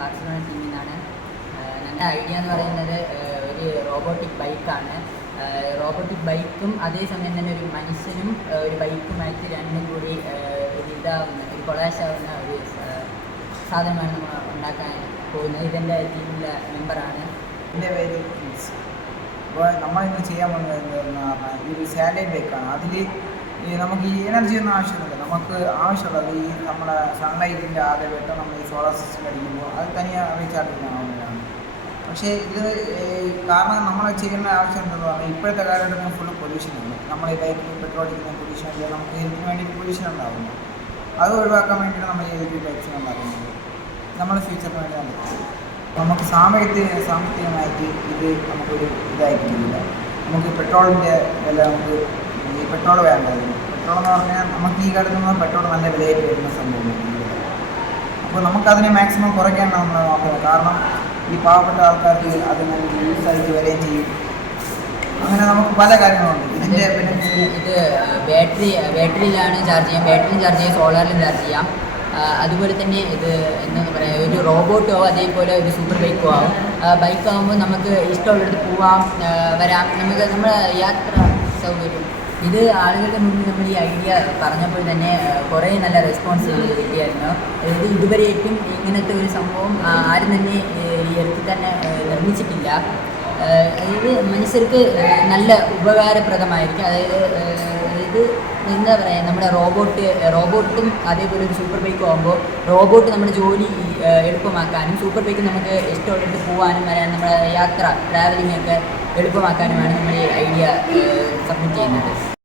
Barcelona ടീമിൽ നിന്നാണ്. ഞങ്ങളുടെ ഐഡിയ എന്ന് പറയുന്നത് ഒരു റോബോട്ടിക് ബൈക്കാണ്. റോബോട്ടിക് ബൈക്കും അതേസമയം തന്നെ ഒരു മനുഷ്യനും ഒരു ബൈക്കുമായിട്ട് രണ്ടും കൂടി ഒരു കൊളാഷ് ആവുന്ന ഒരു സാധനമാണ് നമ്മൾ ഉണ്ടാക്കാൻ പോകുന്നത്. ഇതെൻ്റെ ടീമിലെ മെമ്പറാണ്. എൻ്റെ പേര് പ്രിൻസ്. അപ്പോൾ നമ്മളിന്ന് ചെയ്യാൻ പോകുന്നത് എന്താണെന്ന് പറഞ്ഞാൽ ഈ ഒരു സാറ്റലൈറ്റ് ബൈക്കാണ്. അതിൽ നമുക്ക് ഈ എനർജി ഒന്നും ആവശ്യമില്ല. നമുക്ക് ആവശ്യമുള്ളത് ഈ നമ്മുടെ സൺലൈറ്റിൻ്റെ ആദ്യമായിട്ട് നമ്മൾ ഈ സോളാർ സിസ്റ്റം അടിക്കുമ്പോൾ അത് തനിയെ റീചാർജ് ചെയ്യാവുന്നതാണ്. പക്ഷേ ഇത് കാരണം നമ്മൾ ചെയ്യുന്ന ആവശ്യം എന്താണെന്ന് പറഞ്ഞാൽ ഇപ്പോഴത്തെ കാലഘട്ടത്തിൽ ഫുള്ള് പൊല്യൂഷനാണ്. നമ്മൾ ഈ ബൈക്കിൽ പെട്രോൾ അടിക്കുന്ന പൊല്യൂഷൻ അല്ലെങ്കിൽ നമുക്ക് ഹെൽത്തിന് വേണ്ടിയിട്ട് പൊല്യൂഷൻ ഉണ്ടാകുന്നു. അത് ഒഴിവാക്കാൻ വേണ്ടിയിട്ട് നമ്മൾ ഈ ഒരു ബൈക്സ് ഉണ്ടാക്കുന്നത് നമ്മൾ ഫ്യൂച്ചറിന് വേണ്ടിയാണ്. നമുക്ക് സാമ്പത്തികമായിട്ട് ഇത് നമുക്കൊരു ഇതായിട്ടില്ല. നമുക്ക് പെട്രോളിൻ്റെ വില നമുക്ക് ഈ പെട്രോൾ വേണ്ടായിരുന്നു. പെട്രോൾ എന്ന് പറഞ്ഞാൽ നമുക്ക് ഈ കാലത്ത് നിന്ന് പെട്രോൾ നല്ല വിലയായിട്ട് വരുന്ന സംഭവമാണ്. അപ്പോൾ നമുക്കതിനെ മാക്സിമം കുറയ്ക്കാനാണ് നമ്മൾ നോക്കുന്നത്. കാരണം ഈ പാവപ്പെട്ട ആൾക്കാർക്ക് അതിന് യൂസായിട്ട് വരികയും ചെയ്യും. അങ്ങനെ നമുക്ക് പല കാര്യങ്ങളുണ്ട്. ഇതിൻ്റെ ഇത് ബാറ്ററിയിലാണ് ചാർജ് ചെയ്യാം. ബാറ്ററിയും ചാർജ് ചെയ്യാം, സോളാറിലും ചാർജ് ചെയ്യാം. അതുപോലെ തന്നെ ഇത് എന്താണെന്ന് പറയുക, ഒരു റോബോട്ടോ അതേപോലെ ഒരു സൂപ്പർ ബൈക്കോ ആവും. ബൈക്കാകുമ്പോൾ നമുക്ക് ഇഷ്ടമുള്ളിടത്ത് പോവാം, വരാം. നമുക്ക് നമ്മുടെ യാത്ര സൗകര്യം. ഇത് ആളുകളുടെ മുന്നിൽ നമ്മൾ ഈ ഐഡിയ പറഞ്ഞപ്പോൾ തന്നെ കുറേ നല്ല റെസ്പോൺസ് കിട്ടിയായിരുന്നു. അതായത് ഇതുവരെയായിട്ടും ഇങ്ങനത്തെ ഒരു സംഭവം ആരും തന്നെ ഈ അടുത്ത് തന്നെ നിർമ്മിച്ചിട്ടില്ല. അതായത് മനുഷ്യർക്ക് നല്ല ഉപകാരപ്രദമായിരിക്കും. അതായത് എന്താ പറയുക, നമ്മുടെ റോബോട്ടും അതേപോലെ ഒരു സൂപ്പർ ബൈക്കും ആകുമ്പോൾ റോബോട്ട് നമ്മുടെ ജോലി എളുപ്പമാക്കാനും സൂപ്പർ ബൈക്ക് നമുക്ക് ഇഷ്ടമുള്ളിടത്ത് പോകാനും വരാനും നമ്മുടെ യാത്ര ട്രാവലിംഗ് ഒക്കെ എളുപ്പമാക്കാനുമാണ് നമ്മൾ ഈ ഐഡിയ സബ്മിറ്റ് ചെയ്യുന്നത്.